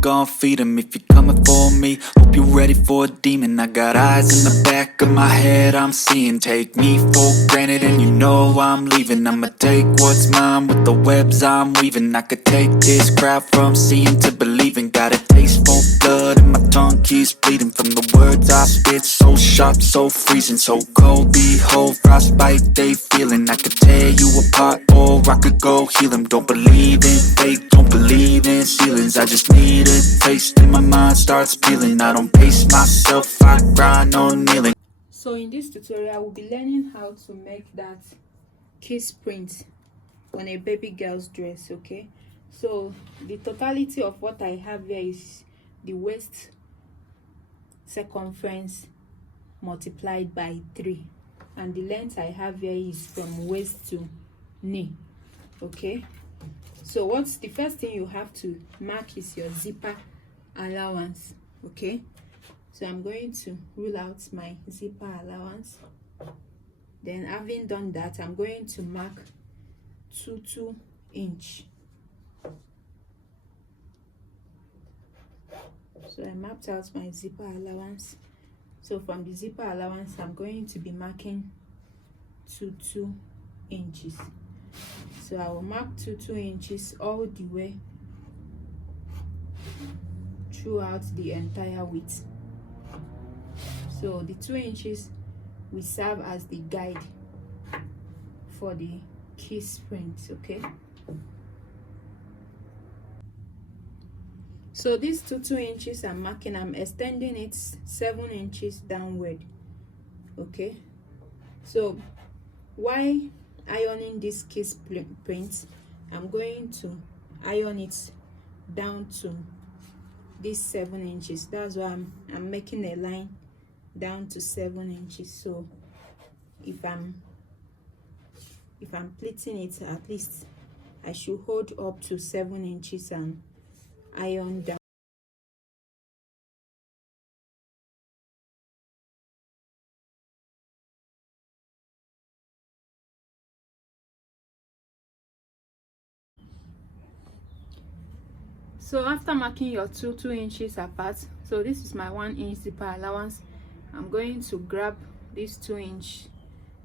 gon' feed 'em. If you're coming for me, hope you're ready for a demon. I got eyes in the back of my head, I'm seeing. Take me for granted and you know I'm leaving. I'ma take what's mine with the webs I'm weaving. I could take this crowd from seeing to believing. Got a taste for blood and my tongue keeps bleeding from the words I spit. So sharp, so freezing, so cold. Behold, frostbite they feeling. I could tear you apart or I could go heal 'em. Don't believe in fate, don't believe in ceilings. I just need a taste and my mind starts peeling. I don't pace myself, I grind on kneeling. So in this tutorial, we'll be learning how to make that kiss print on a baby girl's dress. Okay, so the totality of what I have here is the waist circumference multiplied by 3, and the length I have here is from waist to knee. Okay, so what's the first thing you have to mark is your zipper allowance. Okay, so I'm going to rule out my zipper allowance. Then having done that, I'm going to mark 2 inch. So I mapped out my zipper allowance. So from the zipper allowance, I'm going to be marking 2 inches. So I will mark 2 inches all the way throughout the entire width. So the 2 inches will serve as the guide for the kiss print. Okay, so these 2 inches I'm marking, I'm extending it 7 inches downward. Okay, so why ironing this kiss print, I'm going to iron it down to this 7 inches. That's why I'm making a line down to 7 inches. So if I'm pleating it, at least I should hold up to 7 inches and iron down. So after marking your 2 inches apart, so this is my 1 inch zipper allowance, I'm going to grab this 2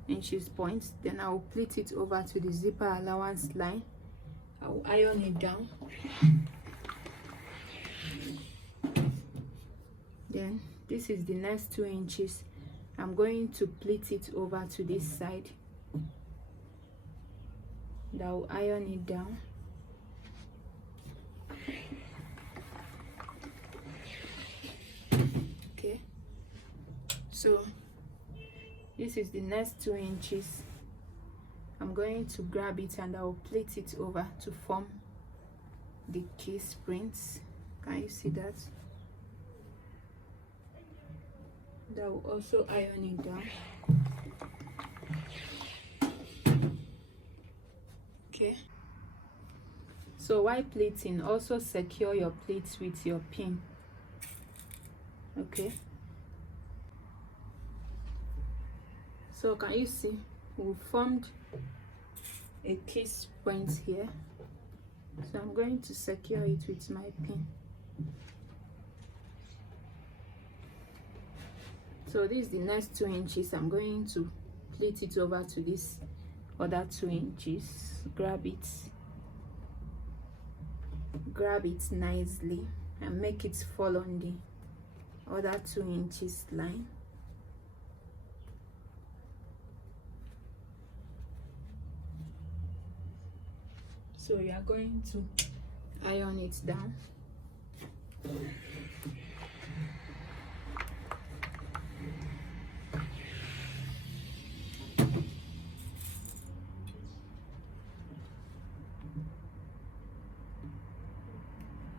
inches point, then I will pleat it over to the zipper allowance line. I will iron it down. Then this is the next 2 inches. I'm going to pleat it over to this side. I will iron it down. Okay, so this is the next 2 inches. I'm going to grab it and I will plait it over to form the kiss prints. Can you see that? That will also iron it down. Okay, so while pleating, also secure your pleats with your pin. Okay, so can you see we formed a kiss point here? So I'm going to secure it with my pin. So this is the next 2 inches. I'm going to pleat it over to this other 2 inches. Grab it nicely and make it fall on the other 2 inches line. So you are going to iron it down.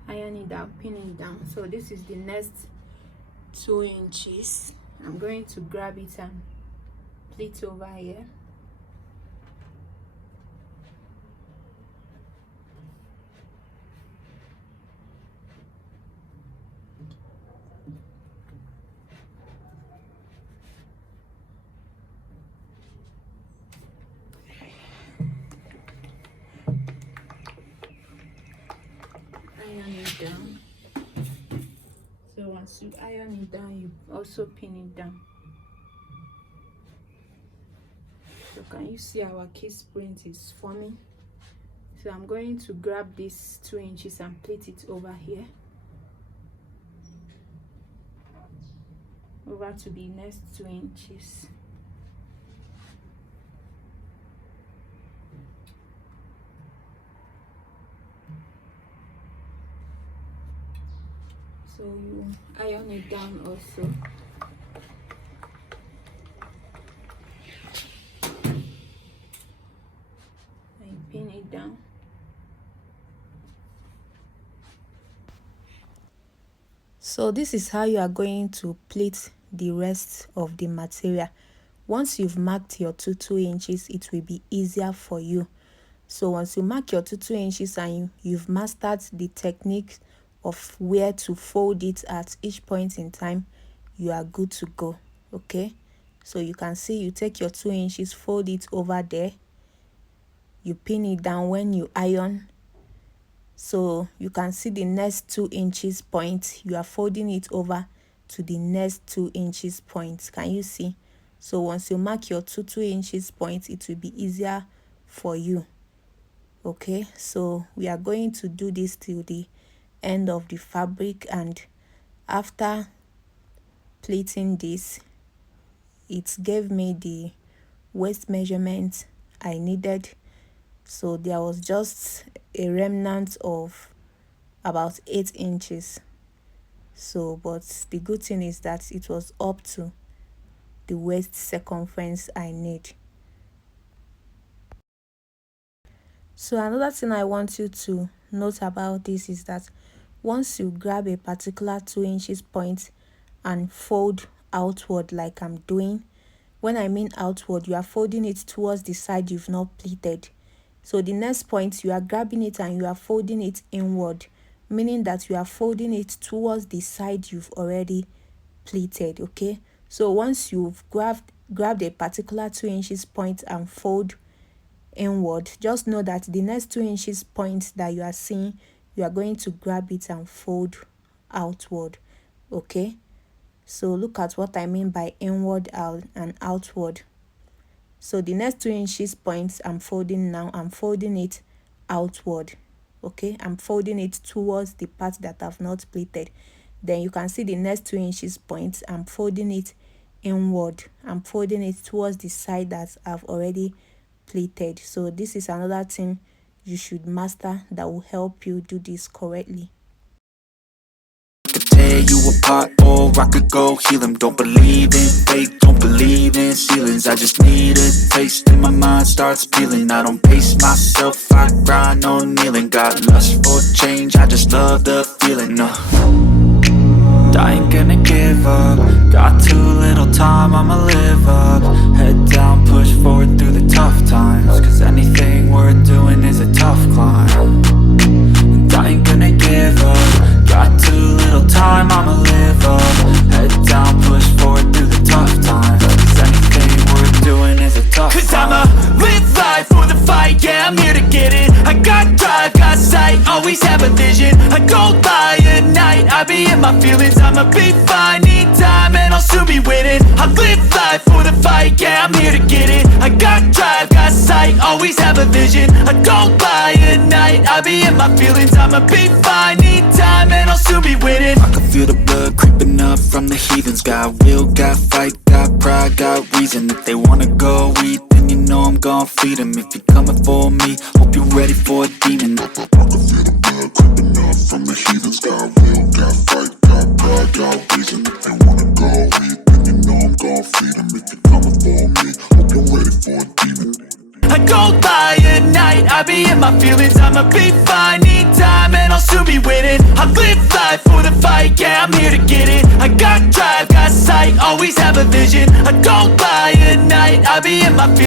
Iron it down, pin it down. So this is the next 2 inches. I'm going to grab it and pleat over here. Iron it down. Once you iron it down, you also pin it down. So can you see our case print is forming? So I'm going to grab this 2 inches and pleat it over here, over to the next 2 inches. So you iron it down also. And pin it down. So this is how you are going to pleat the rest of the material. Once you've marked your 2 inches, it will be easier for you. So once you mark your 2 inches and you've mastered the technique of where to fold it at each point in time, you are good to go. Okay, so you can see you take your 2 inches, fold it over there, you pin it down when you iron. So you can see the next 2 inches point, you are folding it over to the next 2 inches point. Can you see? So once you mark your 2 inches point, it will be easier for you. Okay, so we are going to do this till the end of the fabric, and after pleating this, it gave me the waist measurement I needed. So there was just a remnant of about 8 inches. So but the good thing is that it was up to the waist circumference I need. So another thing I want you to note about this is that once you grab a particular 2 inches point and fold outward like I'm doing, when I mean outward, you are folding it towards the side you've not pleated. So the next point, you are grabbing it and you are folding it inward, meaning that you are folding it towards the side you've already pleated. Okay, so once you've grabbed a particular 2 inches point and fold inward, just know that the next 2 inches point that you are seeing, you are going to grab it and fold outward. Okay, so look at what I mean by inward out and outward. So the next 2 inches points I'm folding now, I'm folding it outward. Okay, I'm folding it towards the part that I've not pleated. Then you can see the next 2 inches points, I'm folding it inward, I'm folding it towards the side that I've already pleated. So this is another thing you should master that will help you do this correctly. Tear you apart, or I could go heal them. Don't believe in fate, don't believe in ceilings. I just need a taste and my mind starts peeling. I don't pace myself, I grind on kneeling. Got lust for change, I just love the feeling. I ain't gonna give up. Got too little time, I'ma live up. Head down, push forward through the tough times, cause anything worth doing is a tough climb. And I ain't gonna give up. Got too little time, I'ma live up. Head down, push forward through the tough times, cause anything worth doing is a tough climb. Cause I'ma live life for the fight, yeah, I'm here to get it. I got drive, got sight, always have a vision. I don't lie at night, I be in my feelings. I'ma be fine, need time, and I'll soon be winning. I live life for the fight, yeah, I'm here to get it. I got drive, got sight, always have a vision. I don't lie at night, I be in my feelings. I'ma be fine, need time, and I'll soon be winning. I can feel the blood creeping up from the heathens. Got will, got fight, got pride, got reason. If they wanna go eat, then you know I'm gon' feed them. If you're coming for me, hope you're ready for a demon. I can feel the blood creeping up from the heathens. Got will, got fight, got pride, got reason. If they wanna go eat, then you know I'm gon' feed them. If you're coming for me, hope you're ready for a demon. I don't lie at night, I be in my feelings. I'ma be fine, need time, and I'll soon be winning. I live life for the fight, yeah, I'm here to get it. I got drive, got sight, always have a vision. I don't lie at night, I be in my feelings.